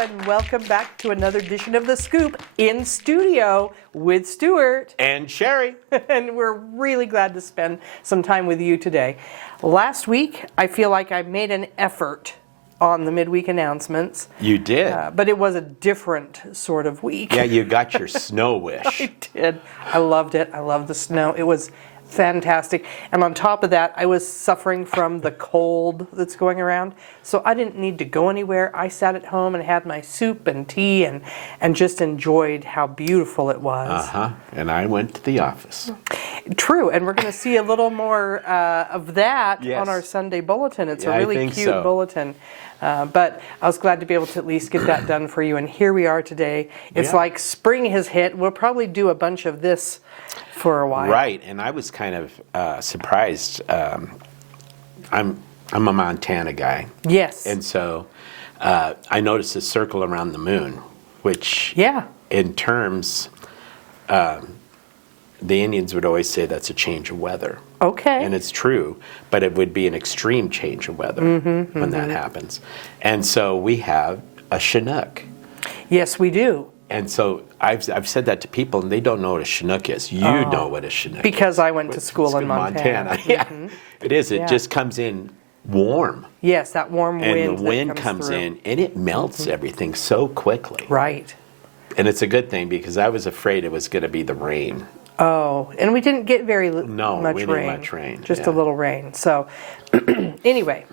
and welcome back to another edition of The Scoop in studio with Stewart and Sherri. And we're really glad to spend some time with you today. Last week, I feel like I made an effort on the midweek announcements. You did. But it was a different sort of week. Yeah, you got your snow wish. I did. I loved it. I loved the snow. It was fantastic. And on top of that, I was suffering from the cold that's going around. So I didn't need to go anywhere. I sat at home and had my soup and tea and just enjoyed how beautiful it was. Uh-huh. And I went to the office. True. And we're going to see a little more of that Yes. on our Sunday bulletin. It's Yeah, a really cute bulletin. But I was glad to be able to at least get that done for you. And here we are today. It's like spring has hit. We'll probably do a bunch of this for a while. Right. And I was kind of surprised. I'm a Montana guy. Yes. And so I noticed a circle around the moon, which in terms, the Indians would always say that's a change of weather. Okay. And it's true, but it would be an extreme change of weather when that happens. And so we have a Chinook. Yes, we do. And so I've said that to people, and they don't know what a Chinook is. You know what a Chinook is. Because I went to school in Montana. Yeah, it is. It just comes in warm. Yes, that warm wind. And the wind comes in, and it melts everything so quickly. Right. And it's a good thing, because I was afraid it was going to be the rain. Oh, and we didn't get very much we rain. didn't much rain. Just a little rain. So, anyway,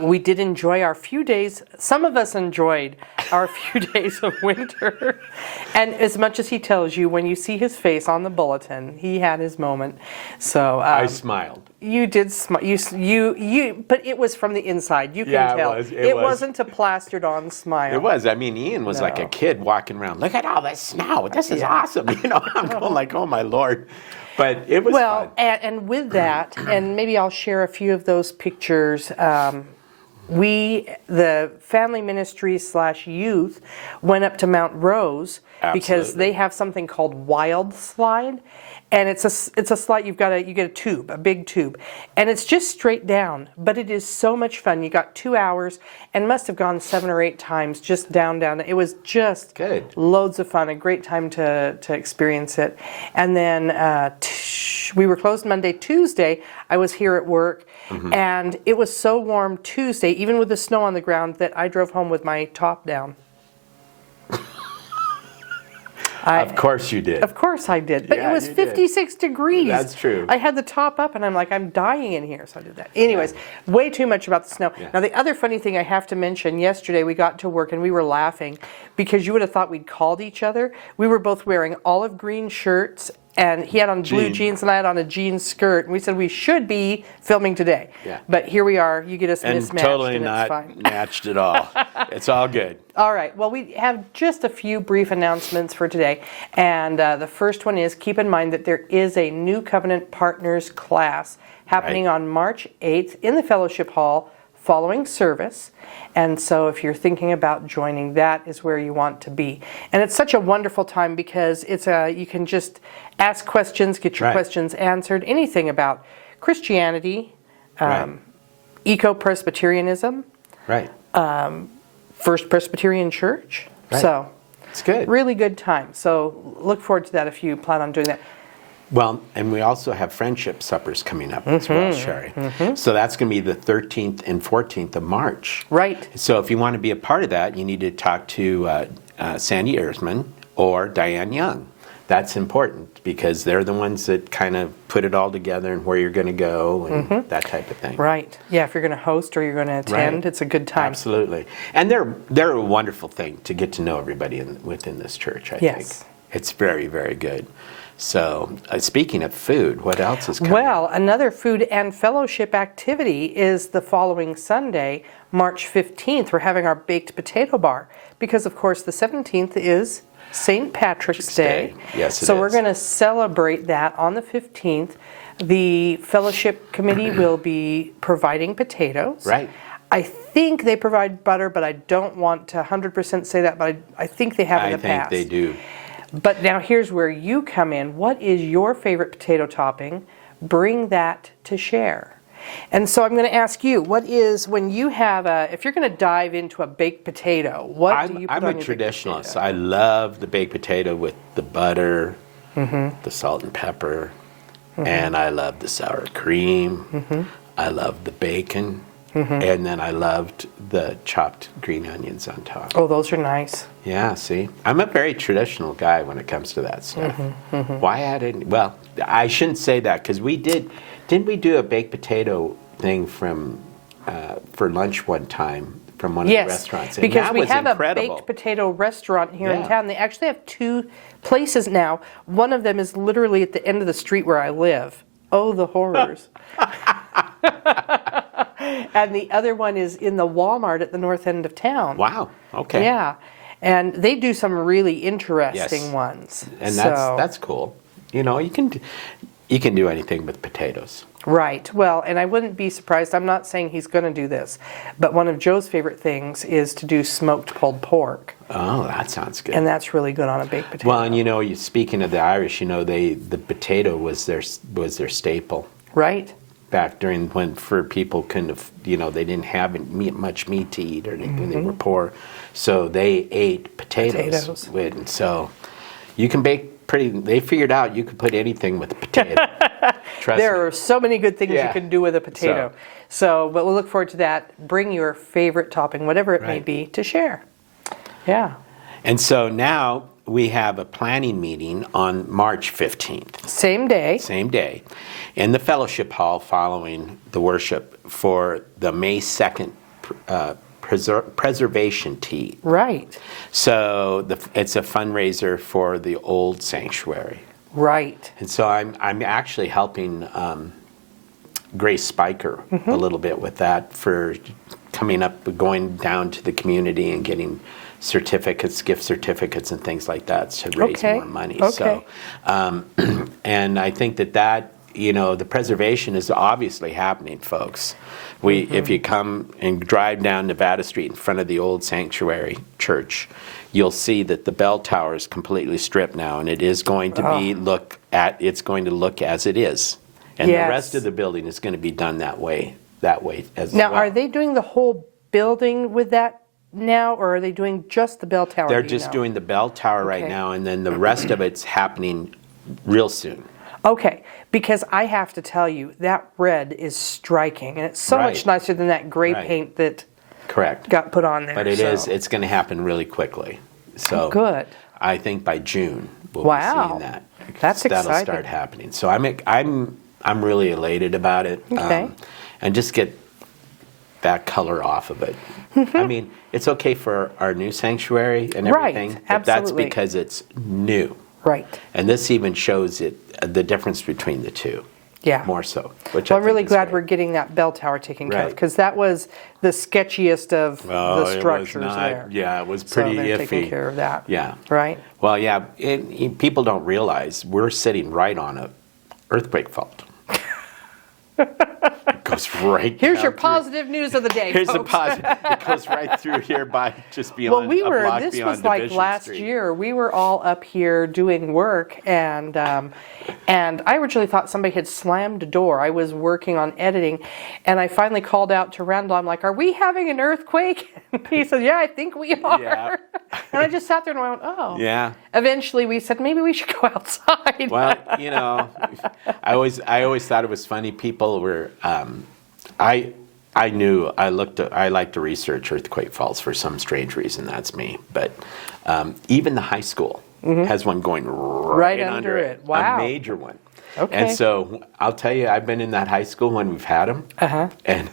we did enjoy our few days. Some of us enjoyed our few days of winter. And as much as he tells you, when you see his face on the bulletin, he had his moment. So I smiled. You did smile. You. But it was from the inside. You can tell. It was. Wasn't a plastered-on smile. It was. I mean, Ian was like a kid walking around. Look at all this snow. This is awesome. You know, I'm going like, oh my Lord. But it was fun. And with that, and maybe I'll share a few of those pictures. The family ministry / youth, went up to Mount Rose because they have something called Wild Slide. And it's a slide. You get a tube, a big tube, and it's just straight down. But it is so much fun. You got 2 hours, and must have gone 7 or 8 times just down. It was just good, loads of fun, a great time to experience it. And then we were closed Monday, Tuesday. I was here at work, and it was so warm Tuesday, even with the snow on the ground, that I drove home with my top down. Of course you did. Of course I did. But it was 56 degrees. That's true. I had the top up, and I'm like, I'm dying in here. So I did that. Anyways, way too much about the snow. Now, the other funny thing I have to mention, yesterday we got to work, and we were laughing because you would have thought we'd called each other. We were both wearing olive green shirts, and he had on blue jeans, and I had on a jean skirt. And we said we should be filming today. Yeah. But here we are. You get us mismatched, totally and not it's fine. matched at all. It's all good. All right. Well, we have just a few brief announcements for today. And the first one is, keep in mind that there is a New Covenant Partners class happening on March 8th in the Fellowship Hall following service. And so if you're thinking about joining, that is where you want to be. And it's such a wonderful time because you can just ask questions, get your questions answered, anything about Christianity, eco-Presbyterianism, First Presbyterian Church. So it's good. Really good time. So look forward to that if you plan on doing that. Well, and we also have friendship suppers coming up as well, Sherri. So that's going to be the 13th and 14th of March. Right. So if you want to be a part of that, you need to talk to Sandy Ersman or Diane Young. That's important because they're the ones that kind of put it all together and where you're going to go and that type of thing. Right. Yeah, if you're going to host or you're going to attend, it's a good time. Absolutely. And they're a wonderful thing to get to know everybody within this church, I think. It's very, very good. So, speaking of food, what else is coming? Well, another food and fellowship activity is the following Sunday, March 15th. We're having our baked potato bar because, of course, the 17th is St. Patrick's Day. Yes, it is. So we're going to celebrate that on the 15th. The fellowship committee will be providing potatoes. Right. I think they provide butter, but I don't want to 100% say that, but I think they have in the past. I think they do. But now here's where you come in. What is your favorite potato topping? Bring that to share. And so I'm going to ask you, what is, when you have if you're going to dive into a baked potato, what do you put I'm on a your traditionalist. baked potato? I love the baked potato with the butter, the salt and pepper, and I love the sour cream. I love the bacon, and then I loved the chopped green onions on top. Oh, those are nice. Yeah, see, I'm a very traditional guy when it comes to that stuff. Why add it? Well, I shouldn't say that because didn't we do a baked potato thing from for lunch one time from one of the restaurants? And because that we was have incredible. a baked potato restaurant here in Yeah. town. They actually have 2 places now. One of them is literally at the end of the street where I live. Oh, the horrors. And the other one is in the Walmart at the north end of town. Wow. Okay. Yeah. And they do some really interesting Yes. ones. And So- that's cool. You know, you can do anything with potatoes. Right. Well, and I wouldn't be surprised. I'm not saying he's going to do this, but one of Joe's favorite things is to do smoked pulled pork, Oh, that sounds good. and that's really good on a baked potato. Well, and you know, speaking of the Irish, you know, the potato was their staple Right. back during when for people couldn't have, you know, they didn't have much meat to eat or they were poor, so they ate potatoes. And so you can bake they figured out you could put anything with a potato. Trust There me. are so many good things you Yeah. can do with a potato. So, but we'll look forward to that. Bring your favorite topping, whatever it may Right. be, to share. Yeah. And so now we have a planning meeting on March 15th. Same day. Same day, in the fellowship hall following the worship for the May 2nd preservation tea. Right. So it's a fundraiser for the old sanctuary. Right. And so I'm actually helping Grace Spiker a little bit with that for coming up, going down to the community and getting certificates, gift certificates and things like that to raise more money. Okay. So, and I think that, you know, the preservation is obviously happening, folks. If you come and drive down Nevada Street in front of the old sanctuary church, you'll see that the bell tower is completely stripped now, and it is going to it's going to look as it is. And Yes. the rest of the building is going to be done that way as Now, well. are they doing the whole building with that now, or are they doing just the bell tower? They're do you just know? doing the bell tower right Okay. now, and then the rest of it's happening real soon. Okay, because I have to tell you, that red is striking, and it's so much Right. nicer than that gray Right. paint that Correct. got put on there. But so. it's going to happen really quickly. So Good. I think by June we'll Wow. be seeing that. That's That'll exciting. start happening. So I'm really elated about it. Okay. And just get that color off of it. I mean, it's okay for our new sanctuary and Right, everything, but that's absolutely. because it's new. Right. And this even shows the difference between the two. Yeah. More so. Which Well, I I'm think really is glad great. we're getting that bell tower taken care of, Right. because that was the sketchiest of Oh, the it was structures not- there. Yeah, it was So pretty they're iffy. taking care of that. Yeah. Right? Well, yeah, people don't realize we're sitting right on a earthquake fault. It goes right Here's down your through. positive news of the day, Here's the folks. positive. It goes right through here by just beyond Well, we a were, block this beyond was like Division last Street. year, we were all up here doing work, and I originally thought somebody had slammed a door. I was working on editing, and I finally called out to Randall, I'm like, are we having an earthquake? He said, yeah, I think we are. Yeah. And I just sat there and I went, oh. Yeah. Eventually we said, maybe we should go outside. Well, you know, I always thought it was funny. People were, I like to research earthquake faults for some strange reason. That's me. But even the high school has one going right under it. Wow. A major one. Okay. And so I'll tell you, I've been in that high school when we've had them, and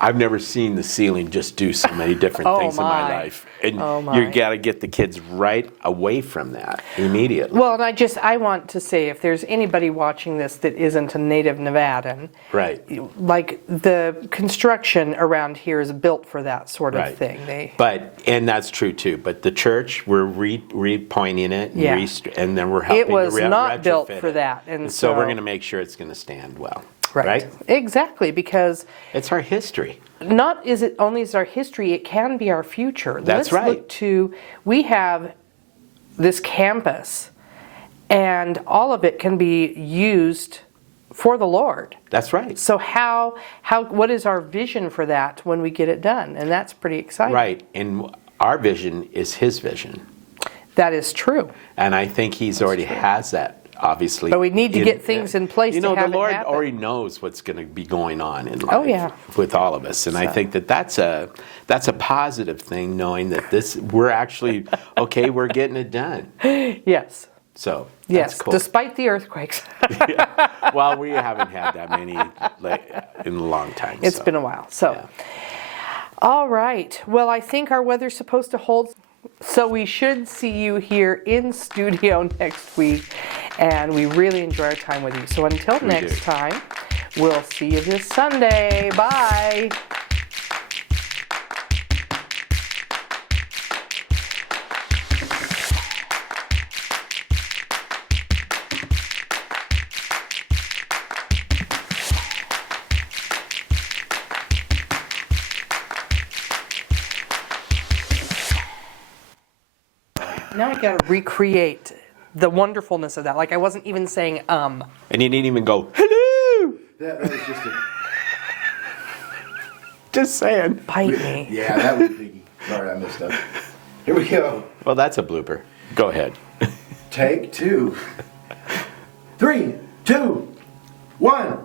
I've never seen the ceiling just do so many different Oh, things in my my. life. And Oh, my. you got to get the kids right away from that immediately. Well, and I want to say, if there's anybody watching this that isn't a native Nevadan, Right. like the construction around here is built for that sort of Right. thing. And that's true too. But the church, we're repointing it, and, Yeah. and then we're helping It was to not built retrofit for it. that, and so we're so- going to make sure it's going to stand well. Right. Exactly, because It's our history. not is it only is our history, it can be our future. That's Let's right. look to, we have this campus, and all of it can be used for the Lord. That's right. So what is our vision for that when we get it done? And that's pretty exciting. Right. And our vision is his vision. That is true. And I think he's already has that, obviously. But we need to get things in place to have the Lord it happen. already knows what's going to be going on in life Oh, yeah. with all of us. And I think that's a positive thing, knowing that we're actually, okay, we're getting it done. Yes. So, Yes, that's cool. despite the earthquakes. Well, we haven't had that many in a long time. It's been a while. So, yeah. All right. Well, I think our weather's supposed to hold. So we should see you here in studio next week. And we really enjoy our time with you. So until next time, we'll see you this Sunday. Bye. Now I gotta recreate the wonderfulness of that. Like I wasn't even saying And you didn't even go, hello! That was just a... Just saying. bite me. Yeah, that was a biggie. Sorry, I messed up. Here we go. Well, that's a blooper. Go ahead. Take 2. 3, 2, 1.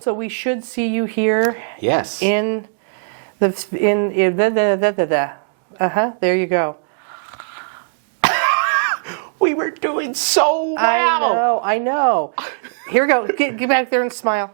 So we should see you here Yes. in the there you go. We were doing so well. I know. Here we go. Get back there and smile.